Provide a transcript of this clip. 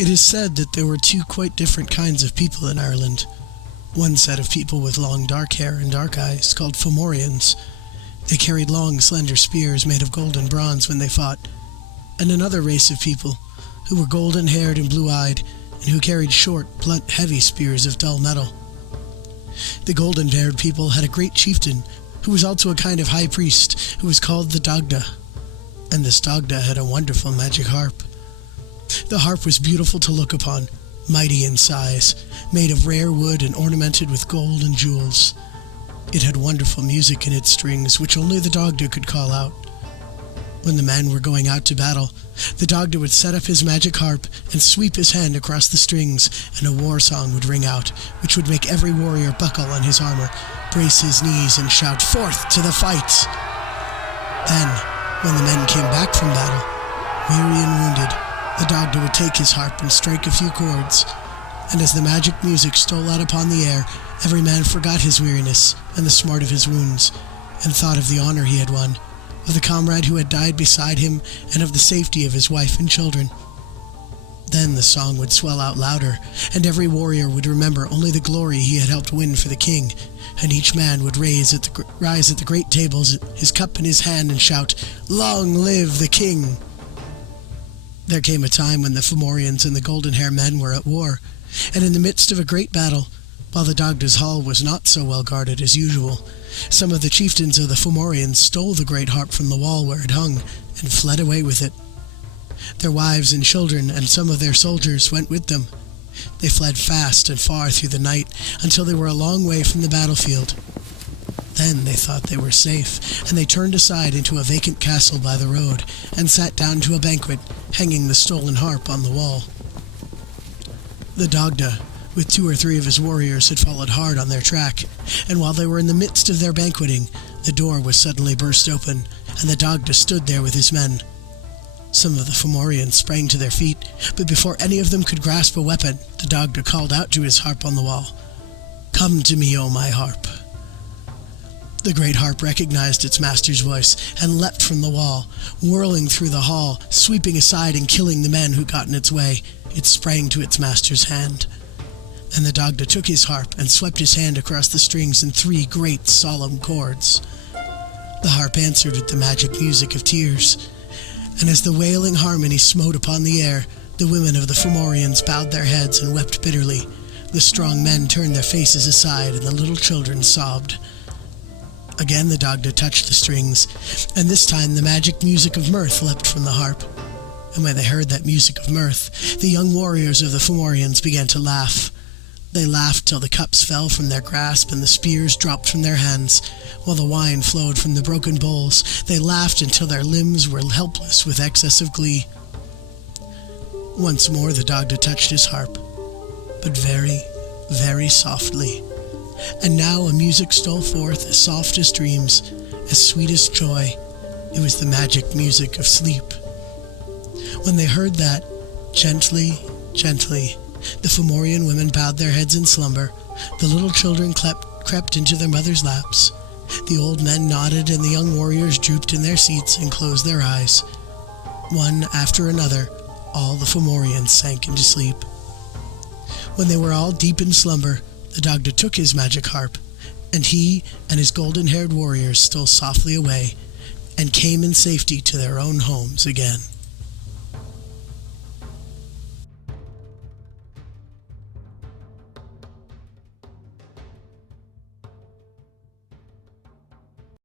It is said that there were two quite different kinds of people in Ireland. One set of people with long dark hair and dark eyes, called Fomorians. They carried long, slender spears made of gold and bronze when they fought. And another race of people, who were golden-haired and blue-eyed, and who carried short, blunt, heavy spears of dull metal. The golden-haired people had a great chieftain, who was also a kind of high priest, who was called the Dagda. And this Dagda had a wonderful magic harp. The harp was beautiful to look upon, mighty in size, made of rare wood and ornamented with gold and jewels. It had wonderful music in its strings, which only the Dagda could call out. When the men were going out to battle, the Dagda would set up his magic harp and sweep his hand across the strings, and a war song would ring out, which would make every warrior buckle on his armor, brace his knees, and shout, "Forth to the fight!" Then, when the men came back from battle, weary and wounded, the Dagda would take his harp and strike a few chords, and as the magic music stole out upon the air, every man forgot his weariness and the smart of his wounds, and thought of the honor he had won, of the comrade who had died beside him, and of the safety of his wife and children. Then the song would swell out louder, and every warrior would remember only the glory he had helped win for the king, and each man would rise at the great tables, his cup in his hand, and shout, "Long live the king!" There came a time when the Fomorians and the golden-haired men were at war, and in the midst of a great battle, while the Dagda's hall was not so well guarded as usual, some of the chieftains of the Fomorians stole the great harp from the wall where it hung, and fled away with it. Their wives and children and some of their soldiers went with them. They fled fast and far through the night, until they were a long way from the battlefield. Then they thought they were safe, and they turned aside into a vacant castle by the road, and sat down to a banquet, hanging the stolen harp on the wall. The Dagda, with 2 or 3 of his warriors, had followed hard on their track, and while they were in the midst of their banqueting, the door was suddenly burst open, and the Dagda stood there with his men. Some of the Fomorians sprang to their feet, but before any of them could grasp a weapon, the Dagda called out to his harp on the wall, "Come to me, O my harp." The great harp recognized its master's voice, and leapt from the wall, whirling through the hall, sweeping aside and killing the men who got in its way. It sprang to its master's hand. And the Dagda took his harp and swept his hand across the strings in 3 great solemn chords. The harp answered with the magic music of tears, and as the wailing harmony smote upon the air, the women of the Fomorians bowed their heads and wept bitterly. The strong men turned their faces aside, and the little children sobbed. Again the Dagda touched the strings, and this time the magic music of mirth leapt from the harp. And when they heard that music of mirth, the young warriors of the Fomorians began to laugh. They laughed till the cups fell from their grasp and the spears dropped from their hands, while the wine flowed from the broken bowls. They laughed until their limbs were helpless with excess of glee. Once more the Dagda touched his harp, but very, very softly. And now a music stole forth as soft as dreams, as sweet as joy. It was the magic music of sleep. When they heard that, gently, gently, the Fomorian women bowed their heads in slumber. The little children crept into their mothers' laps. The old men nodded, and the young warriors drooped in their seats and closed their eyes. One after another, all the Fomorians sank into sleep. When they were all deep in slumber, the Dagda took his magic harp, and he and his golden-haired warriors stole softly away, and came in safety to their own homes again.